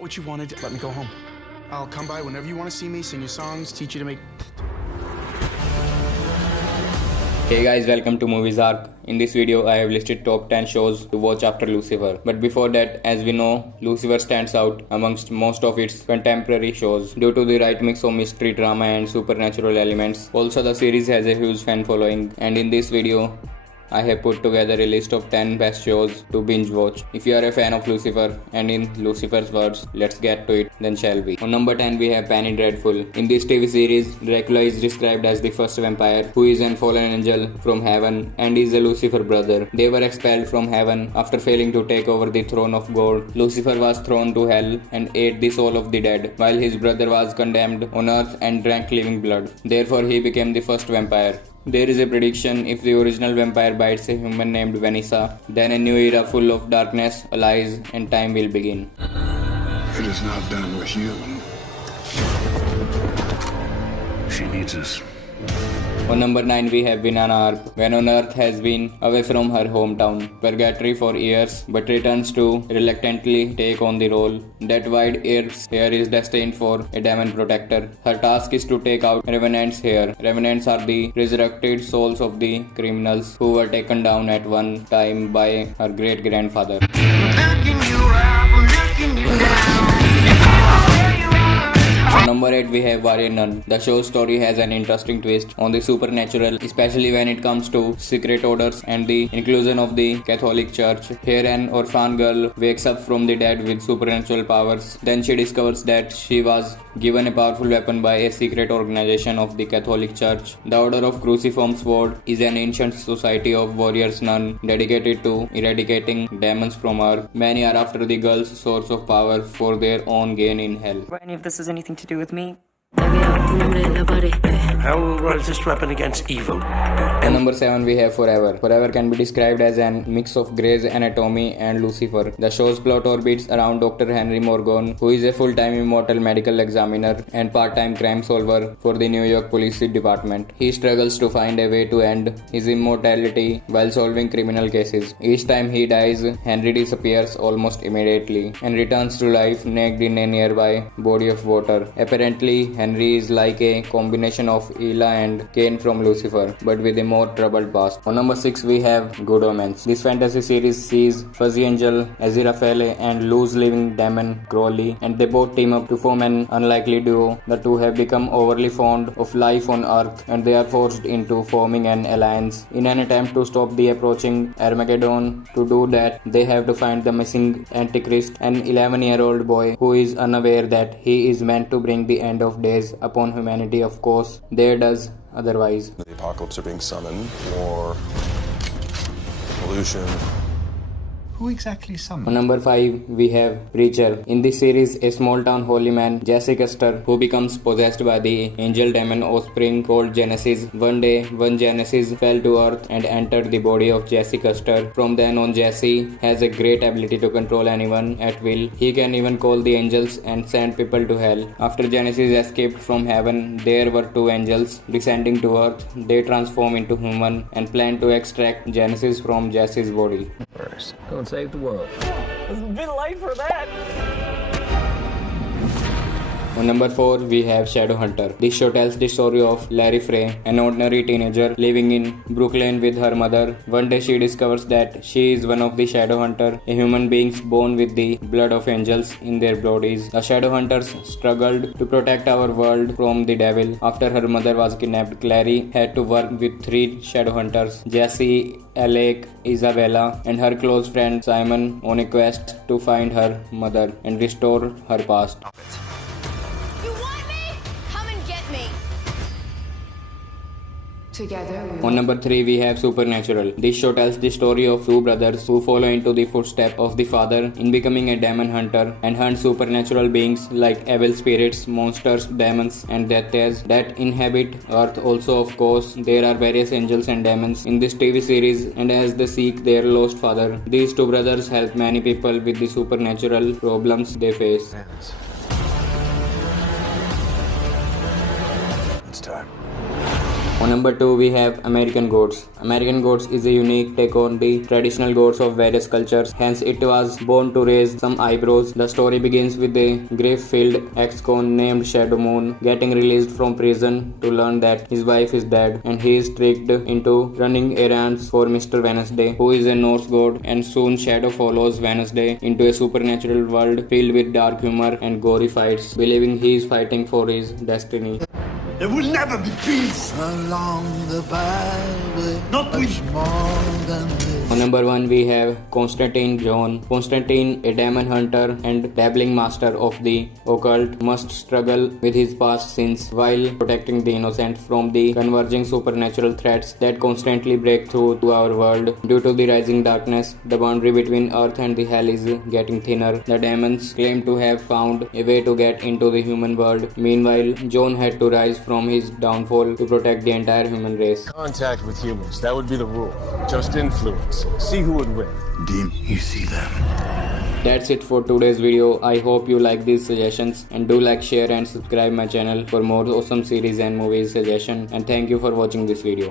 What you wanted, let me go home. I'll come by whenever you want to see me, sing your songs, teach you to make... Hey guys, welcome to Movies Arc. In this video, I have listed top 10 shows to watch after Lucifer. But before that, as we know, Lucifer stands out amongst most of its contemporary shows due to the right mix of mystery, drama and supernatural elements. Also, the series has a huge fan following, and in this video, I have put together a list of 10 best shows to binge watch. If you are a fan of Lucifer, and in Lucifer's words, let's get to it, then shall we. On number 10 we have Penny Dreadful. In this TV series, Dracula is described as the first vampire who is an fallen angel from heaven and is a Lucifer brother. They were expelled from heaven after failing to take over the throne of God. Lucifer was thrown to hell and ate the soul of the dead, while his brother was condemned on earth and drank living blood. Therefore he became the first vampire. There is a prediction if the original vampire bites a human named Vanessa, then a new era full of darkness, lies, and time will begin. It is not done with you. She needs us. On number 9 we have Winona Earp. When on Earth has been away from her hometown, purgatory for years, but returns to reluctantly take on the role. That wide Earp's hair is destined for a demon protector. Her task is to take out Revenants here. Revenants are the resurrected souls of the criminals who were taken down at one time by her great-grandfather. On number 8 we have Warrior Nun. The show's story has an interesting twist on the supernatural, especially when it comes to secret orders and the inclusion of the Catholic Church. Here an orphan girl wakes up from the dead with supernatural powers. Then she discovers that she was given a powerful weapon by a secret organization of the Catholic Church. The Order of Cruciform Sword is an ancient society of warriors nun dedicated to eradicating demons from Earth. Many are after the girl's source of power for their own gain in hell. Any of this has anything to do with me? How was this weapon against evil? On number 7 we have Forever. Forever can be described as an mix of Grey's Anatomy and Lucifer. The show's plot orbits around Dr. Henry Morgan, who is a full-time immortal medical examiner and part-time crime solver for the New York Police Department. He struggles to find a way to end his immortality while solving criminal cases. Each time he dies, Henry disappears almost immediately and returns to life naked in a nearby body of water. Apparently, Henry is like a combination of Ela and Cain from Lucifer, but with a more troubled past. On number 6 we have Good Omens. This fantasy series sees Fuzzy Angel, Aziraphale and loose living demon Crowley, and they both team up to form an unlikely duo. The two have become overly fond of life on Earth and they are forced into forming an alliance in an attempt to stop the approaching Armageddon. To do that, they have to find the missing Antichrist, an 11-year-old boy who is unaware that he is meant to bring the end of days upon humanity. Of course, there does otherwise. The apocalypse are being summoned, war, pollution. Who exactly summoned? On number 5 we have Preacher. In this series, a small town holy man, Jesse Custer, who becomes possessed by the angel demon offspring called Genesis. One day, one Genesis fell to earth and entered the body of Jesse Custer. From then on, Jesse has a great ability to control anyone at will. He can even call the angels and send people to hell. After Genesis escaped from heaven, there were two angels descending to earth. They transform into human and plan to extract Genesis from Jesse's body. Go and save the world. It's been late for that. On number 4 we have Shadowhunter. This show tells the story of Larry Frey, an ordinary teenager living in Brooklyn with her mother. One day she discovers that she is one of the Shadowhunter, a human beings born with the blood of angels in their bodies. The Shadowhunters struggled to protect our world from the devil. After her mother was kidnapped, Clary had to work with 3 Shadowhunters, Jesse, Alec, Isabella and her close friend Simon, on a quest to find her mother and restore her past. On number 3 we have Supernatural. This show tells the story of two brothers who follow into the footsteps of the father in becoming a demon hunter and hunt supernatural beings like evil spirits, monsters, demons and deities that inhabit earth. Also, of course, there are various angels and demons in this TV series, and as they seek their lost father, these two brothers help many people with the supernatural problems they face. It's time. On number 2 we have American Gods. American Gods is a unique take on the traditional gods of various cultures, hence it was born to raise some eyebrows. The story begins with a grief-filled ex-con named Shadow Moon getting released from prison to learn that his wife is dead, and he is tricked into running errands for Mr. Wednesday, who is a Norse god, and soon Shadow follows Wednesday into a supernatural world filled with dark humor and gory fights, believing he is fighting for his destiny. There will never be peace. Along the byway, Not with much more than this. On number 1 we have Constantine John. Constantine, a demon hunter and dabbling master of the occult, must struggle with his past sins while protecting the innocent from the converging supernatural threats that constantly break through to our world. Due to the rising darkness, the boundary between earth and the hell is getting thinner. The demons claim to have found a way to get into the human world. Meanwhile, John had to rise from his downfall to protect the entire human race. Contact with humans, that would be the rule. Just influence. See who would win. Dean, you see them. That's it for today's video. I hope you like these suggestions, and do like, share and subscribe my channel for more awesome series and movies suggestion, and thank you for watching this video.